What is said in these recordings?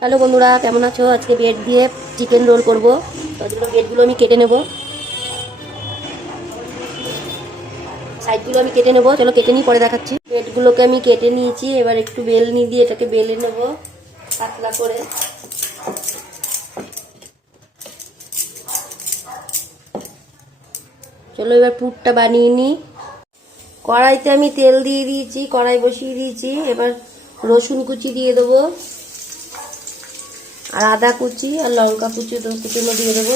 Hello বন্ধুরা, কেমন আছো? আজকে ব্রেড দিয়ে চিকেন রোল করব। তার জন্য ব্রেডগুলো আমি কেটে নেব, সাইডগুলো আমি কেটে নেব। চলো কেটে নিই, পরে দেখাচ্ছি। ব্রেডগুলোকে আমি কেটে নিয়েছি। এবার একটু বেলনি দিয়ে এটাকে বেলে নেব পাতলা করে। চলো এবার পুরটা বানিয়ে নিই। কড়াইতে আমি তেল দিয়ে দিয়েছি, কড়াই বসিয়ে দিয়েছি। এবার রসুন কুচি দিয়ে দেবো, আর আদা কুচি আর লঙ্কা কুচিনো দিয়ে দেবো।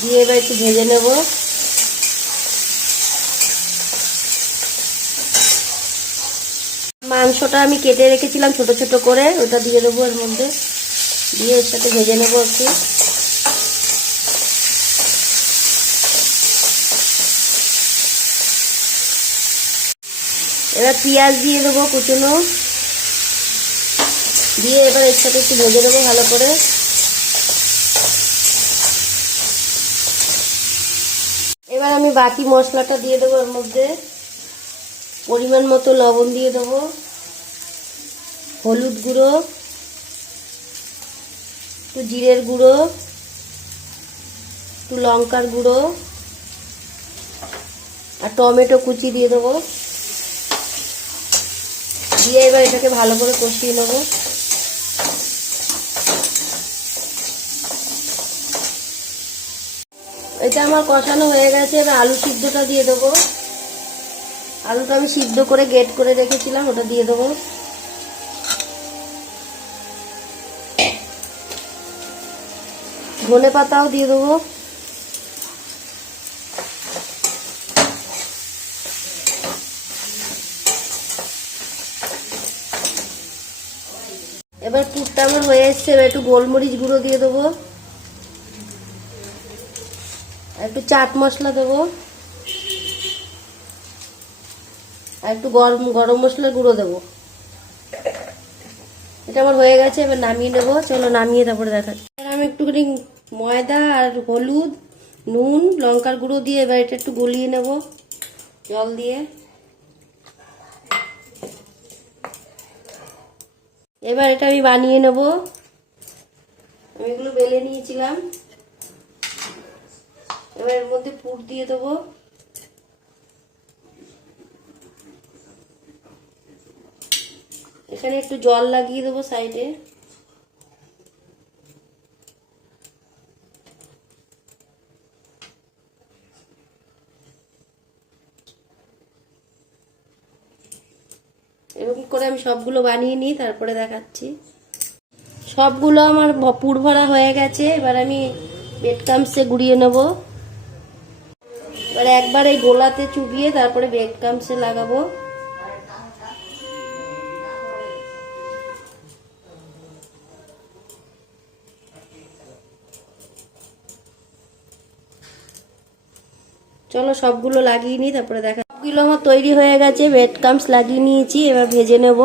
দিয়ে এবার একটু ভেজে নেব। মাংসটা আমি কেটে রেখেছিলাম ছোট ছোট করে, ওটা দিয়ে দেবো এর মধ্যে। দিয়ে এর সাথে ভেজে নেব একটু। এবার পেঁয়াজ দিয়ে দেবো কুচনো, দিয়ে এবার এর সাথে একটু ভেজে দেবো ভালো করে। এবার আমি বাকি মশলাটা দিয়ে দেবো এর মধ্যে। পরিমাণ মতো লবণ দিয়ে দেবো, হলুদ গুঁড়ো, একটু জিরের গুঁড়ো, একটু লঙ্কার গুঁড়ো, আর টমেটো কুচি দিয়ে দেবো। দিয়ে এবার এটাকে ভালো করে কষিয়ে নেব। এটা আমার কষানো হয়ে গেছে। এবার আলু সিদ্ধটা দিয়ে দেবো। আলুটা আমি সিদ্ধ করে গ্রেট করে রেখেছিলাম, ওটা দিয়ে দেবো। ধনে পাতাও দিয়ে দেবো। এবার পুরটা আমার হয়ে এসছে। এবার একটু গোলমরিচ গুঁড়ো দিয়ে দেবো, একটু চাট মশলা দেবো, আর একটু গরম মশলার গুঁড়ো দেবো। এটা আমার হয়ে গেছে। এবার নামিয়ে নেবো। চলো নামিয়ে তারপরে দেখাচ্ছি। আমি একটুখানি ময়দা আর হলুদ, নুন, লঙ্কার গুঁড়ো দিয়ে এবার এটা একটু গলিয়ে নেব জল দিয়ে। এবার এটা আমি বানিয়ে নেব। আমি এগুলো বেলে নিয়েছিলাম। এবার এর মধ্যে পুর দিয়ে দেবো। এখানে একটু জল লাগিয়ে দেবো সাইডে। এরকম করে আমি সবগুলো বানিয়ে নিই, তারপরে দেখাচ্ছি। সবগুলো আমার পুর ভরা হয়ে গেছে। এবার আমি ব্রেড ক্রাম্বসে গুঁড়িয়ে নেব। এবার একবার এই গোলাতে চুবিয়ে তারপরে ব্রেড ক্রাম্বসে লাগাবো। চলো সবগুলো লাগিয়ে নিই, তারপরে দেখা। সবগুলো আমার তৈরি হয়ে গেছে, ব্রেড ক্রাম্বস লাগিয়ে নিয়েছি। এবার ভেজে নেব।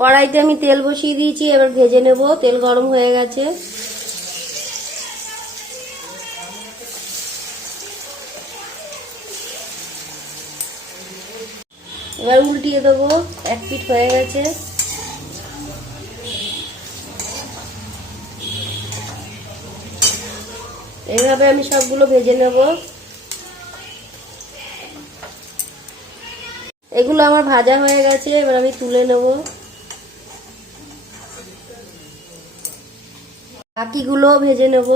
কড়াইতে আমি তেল বসিয়ে দিয়েছি, এবার ভেজে নেব। তেল গরম হয়ে গেছে। এবার উল্টিয়ে দেবো। এক পিঠ হয়ে গেছে। এইভাবে আমি সবগুলো ভেজে নেব। এগুলো আমার ভাজা হয়ে গেছে। এবার আমি তুলে নেব। বাকিগুলো ভেজে নেব।